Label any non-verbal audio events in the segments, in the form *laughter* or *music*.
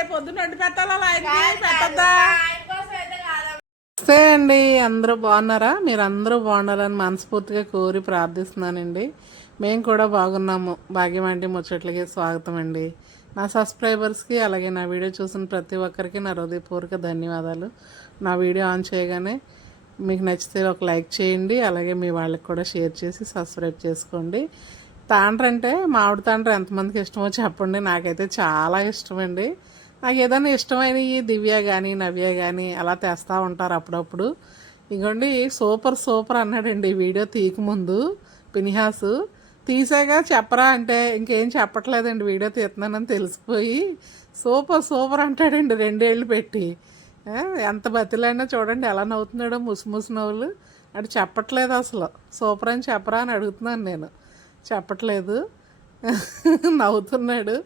రేపు పొద్దున్న వండి పెట్టాలా? ఆయనకి పెట్టద్దా? నమస్తే అండి అందరూ బాగున్నారా? మీరు అందరూ బాగుండాలని మనస్ఫూర్తిగా కోరి ప్రార్థిస్తున్నానండి. మేము కూడా బాగున్నాము. భాగ్యమంటి ముచ్చట్లకి స్వాగతం అండి. నా సబ్స్క్రైబర్స్కి అలాగే నా వీడియో చూసిన ప్రతి ఒక్కరికి నా హృదయపూర్వక ధన్యవాదాలు. నా వీడియో ఆన్ చేయగానే మీకు నచ్చితే ఒక లైక్ చేయండి అలాగే మీ వాళ్ళకి కూడా షేర్ చేసి సబ్స్క్రైబ్ చేసుకోండి. తాండ్ర అంటే మామిడి తాండ్ర ఎంతమందికి ఇష్టమో చెప్పండి. నాకైతే చాలా ఇష్టమండి. నాకు ఏదైనా ఇష్టమైనవి దివ్య కానీ నవ్య కానీ అలా తెస్తూ ఉంటారు అప్పుడప్పుడు. ఇగోండి సూపర్ సూపర్ అన్నాడండి వీడియో తీయకముందు పినిహాసు. తీసాక చెప్పరా అంటే ఇంకేం చెప్పట్లేదండి వీడియో తీస్తున్నానని తెలిసిపోయి సూపర్ సూపర్ అంటాడండి రెండేళ్ళు పెట్టి. ఎంత బతిలైనా చూడండి ఎలా నవ్వుతున్నాడో ముసు ముసు నవ్వులు. అటు చెప్పట్లేదు అసలు. సూపర్ అని చెప్పరా అని అడుగుతున్నాను నేను. చెప్పట్లేదు. *laughs* నవ్వుతున్నాడు.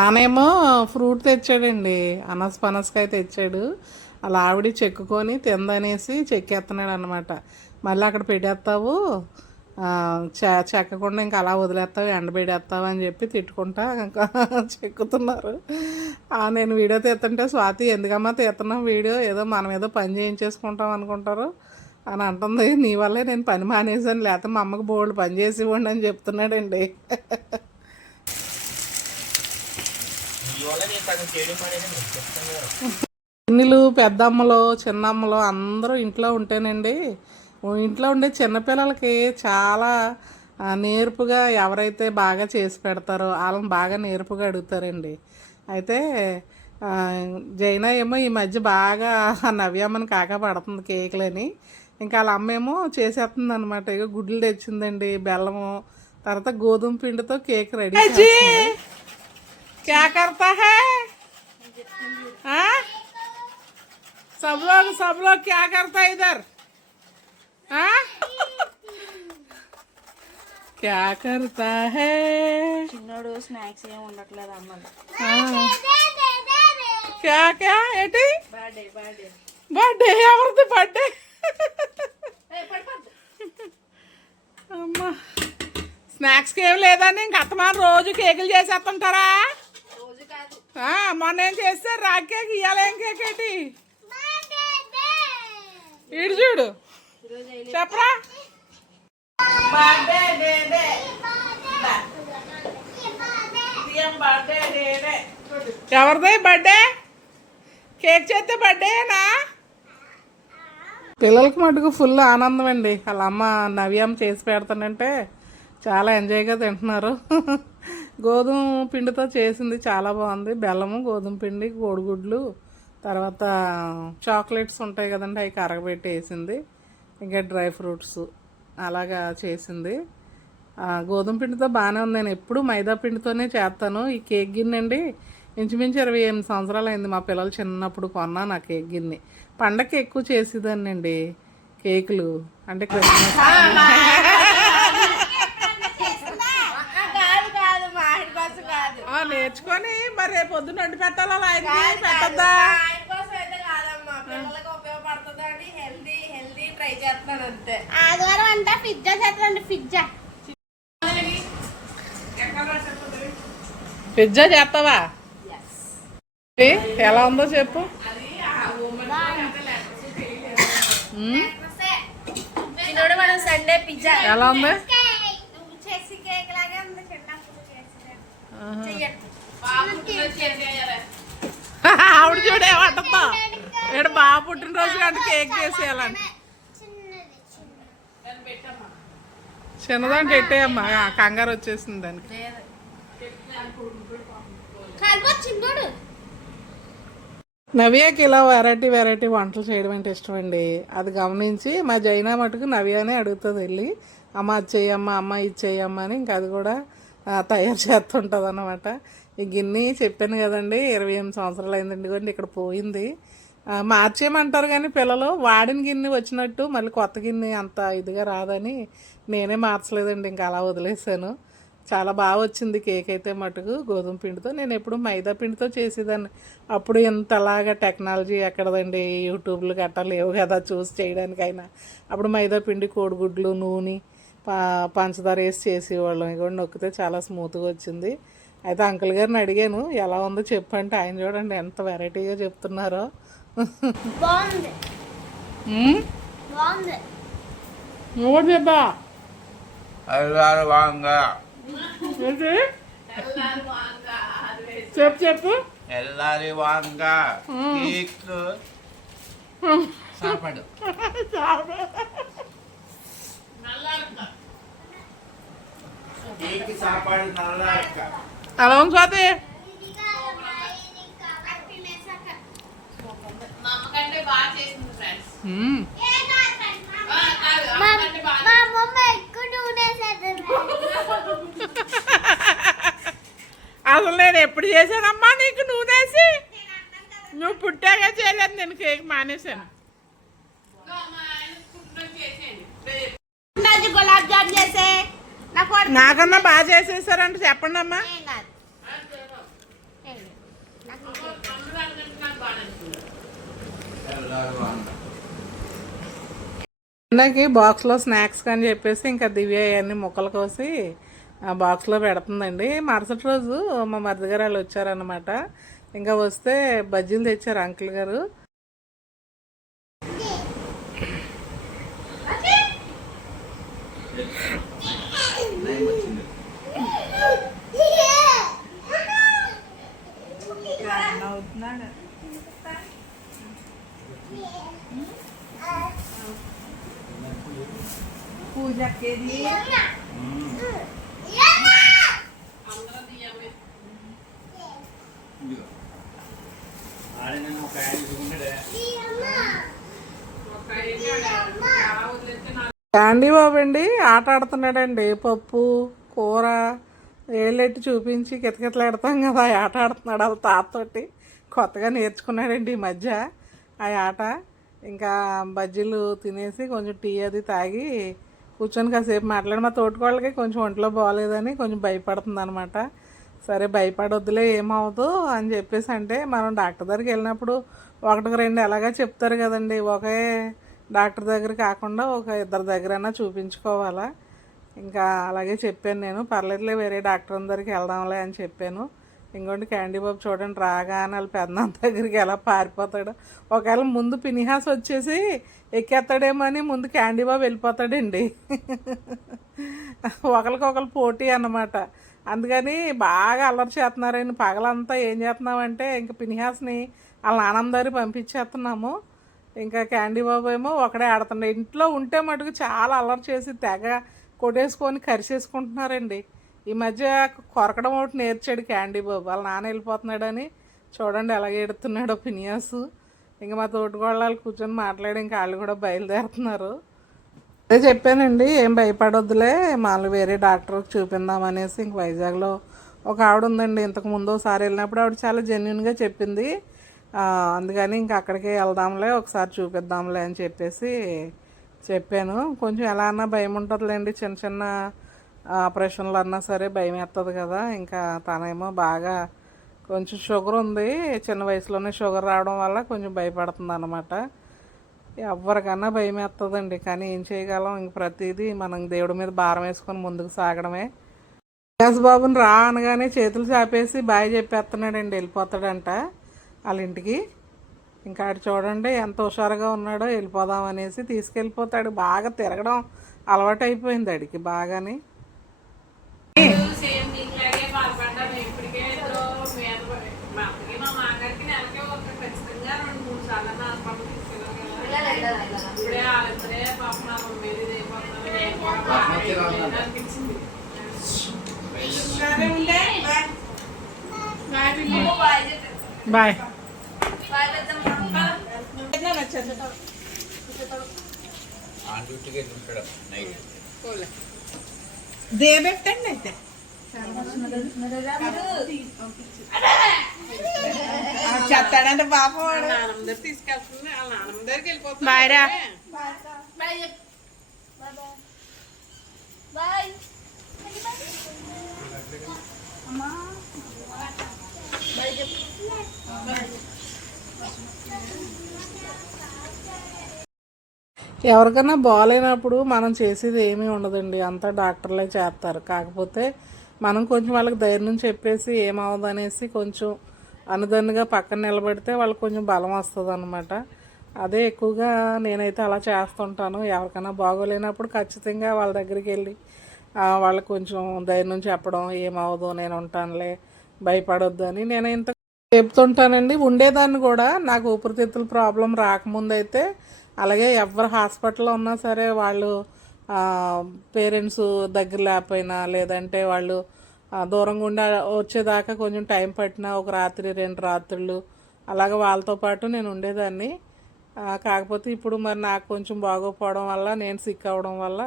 నానేమో ఫ్రూట్ తెచ్చాడండి. అనస్ పనసకాయ తెచ్చాడు. అలా ఆవిడ చెక్కుకొని తిందనేసి చెక్కేస్తున్నాడు అనమాట మళ్ళీ అక్కడ పెట్టేస్తావు. చె చెక్కకుండా ఇంకా అలా వదిలేస్తావు ఎండబెడేస్తావు అని చెప్పి తిట్టుకుంటా ఇంకా *laughs* చెక్కుతున్నారు. నేను వీడియో తీస్తుంటే స్వాతి ఎందుకమ్మా తీస్తున్నాం వీడియో? ఏదో మనం ఏదో పని చేయించేసుకుంటాం అనుకుంటారు. అని అంటుంది. నీ వల్లే నేను పని మానేసాను లేకపోతే మా అమ్మకి బోల్డ్ పని చేసి ఇవ్వండి అని చెప్తున్నాడండి. *laughs* పిన్నిలు పెద్దమ్మలు చిన్నమ్మలు అందరూ ఇంట్లో ఉంటేనండి ఇంట్లో ఉండే చిన్నపిల్లలకి చాలా ఆ, నేర్పుగా ఎవరైతే బాగా చేసి పెడతారో వాళ్ళని బాగా నేర్పుగా అడుగుతారండి. అయితే జైనా ఏమో ఈ మధ్య బాగా *laughs* నవ్యమ్మని కాక పడుతుంది కేకులని. ఇంకా వాళ్ళ అమ్మ ఏమో చేసేస్తుంది అనమాట ఇక గుడ్లు తెచ్చిందండి బెల్లము తర్వాత గోధుమ పిండితో కేక్ రెడీ क्या करता है हाँ? सब लोग सब लोग क्या करता है इधर हाँ? क्या करता है చిన్నోడు స్నాక్స్ ఏం ఉండట్లేదు అమ్మలు हाँ. क्या क्या ఏటి బర్త్డే బర్త్డే బర్త్డే ఎవరిది బర్త్డే అమ్మా స్నాక్స్కి ఏం లేదని ఇంక అత్తమాన రోజు కేకులు చేసేస్తుంటారా రోజు కాదు ఆ, మొన్న ఏం చేస్తే రాగి కేక్ ఇవాళ ఏం కేక్ ఏంటి? ఇటు చూడు. చెప్పరా? ఎవరిది బర్త్డే? కేక్ చేస్తే బర్త్డేనా పిల్లలకి మటుకు ఫుల్ ఆనందం అండి. వాళ్ళ అమ్మ నవ్యం చేసి పెడతానంటే చాలా ఎంజాయ్గా తింటున్నారు. గోధుమ పిండితో చేసింది చాలా బాగుంది. బెల్లము గోధుమ పిండి కోడిగుడ్లు తర్వాత చాక్లెట్స్ ఉంటాయి కదండి అవి కరగబెట్టి వేసింది. ఇంకా డ్రై ఫ్రూట్స్ అలాగా చేసింది. గోధుమ పిండితో బాగానే ఉంది. నేను ఎప్పుడు మైదా పిండితోనే చేస్తాను. ఈ కేక్ గిన్నె అండి ఇంచుమించు ఇరవై ఎనిమిది సంవత్సరాలు అయింది మా పిల్లలు చిన్నప్పుడు కొన్నా నా కేక్ గిన్నె. పండగకి ఎక్కువ చేసేదాన్ని అండి కేకులు. అంటే క్రిస్మస్ కాదు కాదు మా ఆయన కోసం కాదు ఆ, నేర్చుకొని మరి రేపు పొద్దున్న వండి పెట్టాలా ఆయనకి పెట్టద్దా? ఆదివారం అంతా పిజ్జా చేస్తాండి పిజ్జా. పిజ్జా చేస్తావా? ఎలా ఉందో చెప్పు. మ్మ్. చిన్నోడు మనం సండే పిజ్జా. ఎలా ఉంది చేసి కేక్ లాగే ఉంది చిన్నప్పుడు చేసిన ఆవిడ చూడే ఏమంటుందో ఇక్కడ బాబు పుట్టినరోజు కంటే కేక్ చేసేయాలండి చిన్నది చిన్నది ఎట్టేయమ్మా కంగారు వచ్చేసింది దానికి. నవ్యాకి ఇలా వెరైటీ వెరైటీ వంటలు చేయడం అంటే ఇష్టం అండి అది గమనించి మా జైనా మటుకు నవ్యానే అడుగుతుంది వెళ్ళి. అమ్మ అది చేయమ్మా అమ్మ ఇది చేయమ్మా అని ఇంకా అది కూడా తయారు చేస్తుంటుంది అనమాట ఈ గిన్నె చెప్పాను కదండి ఇరవై ఎనిమిది సంవత్సరాలు అయిందండి కూడా ఇక్కడ పోయింది. మార్చేయమంటారు కానీ పిల్లలు వాడిన గిన్నె వచ్చినట్టు మళ్ళీ కొత్త గిన్నె అంత ఇదిగా రాదని నేనే మార్చలేదండి ఇంకా అలా వదిలేసాను చాలా బాగా వచ్చింది కేక్ అయితే మటుకు గోధుమ పిండితో. నేను ఎప్పుడు మైదా పిండితో చేసేదాన్ని. అప్పుడు ఇంతలాగా టెక్నాలజీ ఎక్కడదండి యూట్యూబ్లు గట్టా లేవు కదా చూసి చేయడానికైనా. అప్పుడు మైదా పిండి కోడిగుడ్లు నూనె పా పంచదార వేసి చేసేవాళ్ళం. ఇక నొక్కితే చాలా స్మూత్గా వచ్చింది. అయితే అంకుల్ గారిని అడిగాను ఎలా ఉందో చెప్పంటే ఆయన చూడండి ఎంత వెరైటీగా చెప్తున్నారో. నువ్వు చెప్పా అల్లారు వాంగ. ఏంటి? చెప్పు చెప్పు. ఎల్లారి వాంగ. కేక్ సాపడు అలా ఉంది స్వాతి. అసలు నేను ఎప్పుడు చేశానమ్మా నీకు నూనెసి నువ్వు పుట్టాక చేయలేదు నేను కేక్ మానేశాను ఇంకా మా ఆయన పుట్టినరోజు చేసేయండి నాకు చేసే. నాకన్నా బాగా చేసేసారంటే చెప్పండి అమ్మా ఇందాకి బాక్స్లో స్నాక్స్ అని చెప్పేసి ఇంకా దివ్య అవన్నీ ముక్కలు కోసి ఆ బాక్స్లో పెడుతుందండి. మరుసటి రోజు మా మరిది గారు వాళ్ళు వచ్చారనమాట ఇంకా వస్తే బజ్జీలు తెచ్చారు అంకుల్ గారు నయం వచ్చింది అందరూ తీయమే ఇదిగో ఆడిన ఒక ఆయన చూసుకుంటాడే ఒక ఏంటంటే చాలా వదిలేస్తే నాకు క్యాండీ బాబు అండి ఆట ఆడుతున్నాడండి. పప్పు కూర ఏళ్ళెట్టి చూపించి కితకితలాడతాం కదా. ఆ ఆట ఆడుతున్నాడు వాళ్ళ తాతతోటి. కొత్తగా నేర్చుకున్నాడండి ఈ మధ్య ఆ ఆట. ఇంకా బజ్జీలు తినేసి కొంచెం టీ అది తాగి కూర్చొని కాసేపు మాట్లాడి. మా తోటికోళ్ళకి కొంచెం ఒంట్లో బాగోలేదని కొంచెం భయపడుతుంది అనమాట సరే భయపడొద్దులే ఏమవుదు అని చెప్పేసి అంటే మనం డాక్టర్ దగ్గరికి వెళ్ళినప్పుడు ఒకటికి రెండు ఎలాగా చెప్తారు కదండి. ఒకే డాక్టర్ దగ్గర కాకుండా ఒక ఇద్దరి దగ్గరైనా చూపించుకోవాలా? ఇంకా అలాగే చెప్పాను నేను. పర్లేదులే వేరే డాక్టర్ అందరికి వెళ్దాంలే అని చెప్పాను. ఇంకోటి క్యాండీ బాబు చూడండి రాగానే వాళ్ళ పెద్దనాన్న దగ్గరికి ఎలా పారిపోతాడు. ఒకవేళ ముందు పినిహాస్ వచ్చేసి ఎక్కేస్తాడేమో అని ముందు క్యాండీ బాబు వెళ్ళిపోతాడండి. ఒకరికొకరు పోటీ అన్నమాట. అందుకని బాగా అల్లరి చేస్తున్నారని పగలంతా ఏం చేస్తున్నామంటే ఇంకా పినిహాస్ని వాళ్ళ నాన్నమ్మ పంపించేస్తున్నాము. ఇంకా క్యాండీ బాబు ఏమో ఒకడే ఆడుతున్నాడు. ఇంట్లో ఉంటే మటుకు చాలా అల్లరి చేసి తెగ కొట్టేసుకొని కరిసేసుకుంటున్నారండి. ఈ మధ్య కొరకడం ఒకటి నేర్చాడు క్యాండీ బాబు. వాళ్ళ నాన్న వెళ్ళిపోతున్నాడని చూడండి ఎలాగ ఎడుతున్నాడో పినియాసు ఇంకా మా తోటికోళ్ళాలు కూర్చొని మాట్లాడి ఇంకా వాళ్ళు కూడా బయలుదేరుతున్నారు. అదే చెప్పానండి ఏం భయపడొద్దులే మళ్ళీ వేరే డాక్టర్కి చూపిందాం అనేసి ఇంక వైజాగ్లో ఒక ఆవిడ ఉందండి. ఇంతకు ముందు ఒకసారి వెళ్ళినప్పుడు ఆవిడ చాలా జెన్యున్గా చెప్పింది. అందుకని ఇంక అక్కడికే వెళ్దాంలే ఒకసారి చూపిద్దాంలే అని చెప్పేసి చెప్పాను. కొంచెం ఎలా అన్నా భయం ఉంటుందిలేండి చిన్న చిన్న ఆపరేషన్లు అన్నా సరే భయం వేస్తుంది కదా. ఇంకా తనేమో బాగా కొంచెం షుగర్ ఉంది. చిన్న వయసులోనే షుగర్ రావడం వల్ల కొంచెం భయపడుతుంది అనమాట ఎవరికన్నా భయం వేస్తుందండి కానీ ఏం చేయగలం? ఇంక ప్రతిదీ మనం దేవుడి మీద భారం వేసుకొని ముందుకు సాగడమే. గ్యాస్ బాబుని రా అనగానే చేతులు చాపేసి బాయ్ చెప్పేస్తున్నాడండి వెళ్ళిపోతాడంట వాళ్ళ ఇంటికి. ఇంకా ఆడు చూడండి ఎంత హుషారుగా ఉన్నాడో వెళ్ళిపోదాం అనేసి తీసుకెళ్ళిపోతాడు. బాగా తిరగడం అలవాటు అయిపోయింది అడికి బాగానే సేమ్ మీలాగే బాధపడ్డాను ఇప్పటికే ఏదో మీద పడి- మా అక్కకి మా మామగారికి నెలకి ఒక ఖచ్చితంగా రెండు మూడు సార్లు నా పనులు తీసుకెళ్ళాలి కదా. ఇప్పుడే వాళ్ళిద్దరే పాప నా మమ్మీ ఇది అయిపోతున్నారు నేను కూడా బాగా అయిపోయింది అనిపించింది బాయ్ ఆ డ్యూటీకి వెళ్ళి ఉంటాడు నైట్ దేబెట్టండి అయితే చెత్తాడంటే పాపం నాన్నమ్మ దగ్గర తీసుకెళ్తుంది వాళ్ళ నాన్నమ్మ దగ్గరికి వెళ్ళిపోతుంది బాయ్రా. బాయ్ ఎవరికైనా బాగాలేనప్పుడు మనం చేసేది ఏమీ ఉండదండి. అంతా డాక్టర్లే చేస్తారు. కాకపోతే మనం కొంచెం వాళ్ళకి ధైర్యం చెప్పేసి ఏమవుదు అనేసి కొంచెం అనుదన్నుగా పక్కన నిలబెడితే వాళ్ళకి కొంచెం బలం వస్తుంది అనమాట అదే ఎక్కువగా నేనైతే అలా చేస్తుంటాను. ఎవరికైనా బాగోలేనప్పుడు ఖచ్చితంగా వాళ్ళ దగ్గరికి వెళ్ళి వాళ్ళకి కొంచెం ధైర్యం చెప్పడం ఏమవదు నేను ఉంటానులే భయపడొద్దు అని నేను ఇంత చెప్తుంటానండి. ఉండేదాన్ని కూడా నాకు ఊపిరితిత్తుల ప్రాబ్లం రాకముందైతే అలాగే ఎవరు హాస్పిటల్లో ఉన్నా సరే వాళ్ళు పేరెంట్స్ దగ్గర లేకపోయినా లేదంటే వాళ్ళు దూరంగా ఉండి వచ్చేదాకా కొంచెం టైం పట్టినా ఒక రాత్రి రెండు రాత్రులు అలాగే వాళ్ళతో పాటు నేను ఉండేదాన్ని. కాకపోతే ఇప్పుడు మరి నాకు కొంచెం బాగోపోవడం వల్ల నేను సిక్ అవ్వడం వల్ల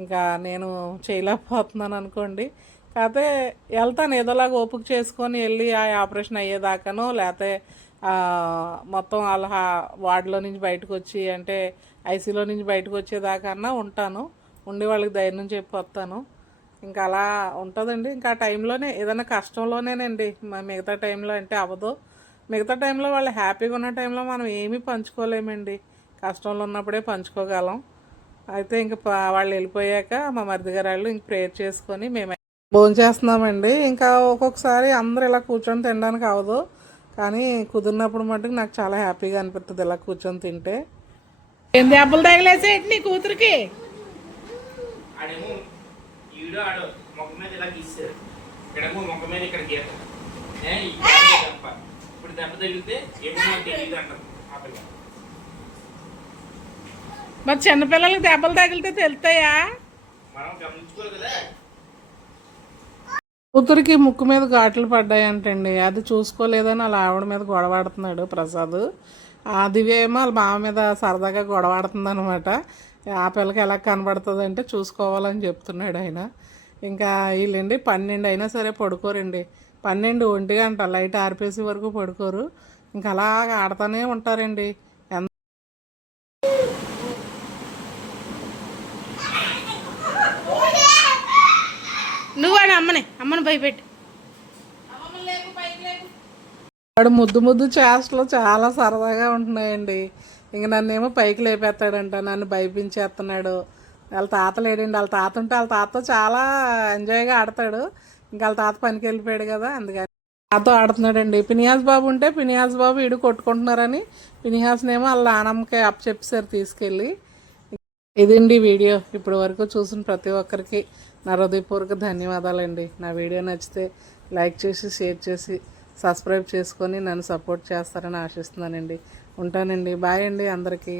ఇంకా నేను చేయలేకపోతున్నాను అనుకోండి. కాకపోతే వెళ్తాను ఏదోలాగా ఓపిక చేసుకొని వెళ్ళి ఆ ఆపరేషన్ అయ్యేదాకానో లేకపోతే మొత్తం వాళ్ళ వార్డులో నుంచి బయటకు వచ్చి అంటే ఐసీలో నుంచి బయటకు వచ్చేదాకన్నా ఉంటాను. ఉండి వాళ్ళకి ధైర్యం చెప్పి వస్తాను ఇంకా అలా ఉంటుందండి. ఇంకా ఆ టైంలోనే ఏదైనా కష్టంలోనేనండి. మిగతా టైంలో అంటే అవ్వదు. మిగతా టైంలో వాళ్ళు హ్యాపీగా ఉన్న టైంలో మనం ఏమీ పంచుకోలేమండి. కష్టంలో ఉన్నప్పుడే పంచుకోగలం. అయితే ఇంక ప- వాళ్ళు వెళ్ళిపోయాక మా మరిది గారు వాళ్ళు ఇంక ప్రేయర్ చేసుకొని మేము భోజనం చేస్తున్నామండి. ఇంకా ఒక్కొక్కసారి అందరూ ఇలా కూర్చొని తినడానికి అవ్వదు కానీ కుదిరినప్పుడు మటుకు నాకు చాలా హ్యాపీగా అనిపిస్తుంది ఇలా కూర్చొని తింటే. ఏం దెబ్బలు తగిలేసేటి నీ కూతురికి? ఇప్పుడు దెబ్బ తగిలితే ఏమో తెలియదు అంటారు ఆ పిల్ల మరి చిన్నపిల్లలకి దెబ్బలు తగిలితే కదా. కూతురికి ముక్కు మీద ఘాట్లు పడ్డాయంటండి. అది చూసుకోలేదని వాళ్ళ ఆవిడ మీద గొడవాడుతున్నాడు ప్రసాద్. ఆ దివ్య ఏమో వాళ్ళ మామ మీద సరదాగా గొడవాడుతుంది అనమాట ఆ పిల్లకి ఎలా కనబడుతుంది అంటే చూసుకోవాలని చెప్తున్నాడు ఆయన. ఇంకా వీళ్ళండి పన్నెండు అయినా సరే పడుకోరండి. పన్నెండు ఒంటి గంట లైట్ ఆర్పేసి వరకు పడుకోరు. ఇంకా అలాగ ఆడుతూనే ఉంటారండి. ఎంత అమ్మని అమ్మని వాడు ముద్దు ముద్దు చేష్టలు చాలా సరదాగా ఉంటున్నాయండి. ఇంక నన్నేమో పైకి లేపేస్తాడంట నన్ను భయపించేస్తున్నాడు. వాళ్ళ తాత లేడండి వాళ్ళ తాత ఉంటే వాళ్ళ తాతతో చాలా ఎంజాయ్గా ఆడతాడు. ఇంకా వాళ్ళ తాత పనికి వెళ్ళిపోయాడు కదా అందుకని. తాతో ఆడుతున్నాడండి. పినియాస్ బాబు ఉంటే పినియాస్ బాబు ఇడు కొట్టుకుంటున్నారని పినియాస్నేమో వాళ్ళ నానమ్మకి అప్ చెప్పేసారు తీసుకెళ్ళి. ఇదండి వీడియో. ఇప్పటి వరకు చూసిన ప్రతి ఒక్కరికి నా హృదయపూర్వక ధన్యవాదాలండి. నా వీడియో నచ్చితే లైక్ చేసి షేర్ చేసి సబ్స్క్రైబ్ చేసుకొని నన్ను సపోర్ట్ చేస్తారని ఆశిస్తున్నానండి. ఉంటానండి. బాయ్ అండి అందరికీ.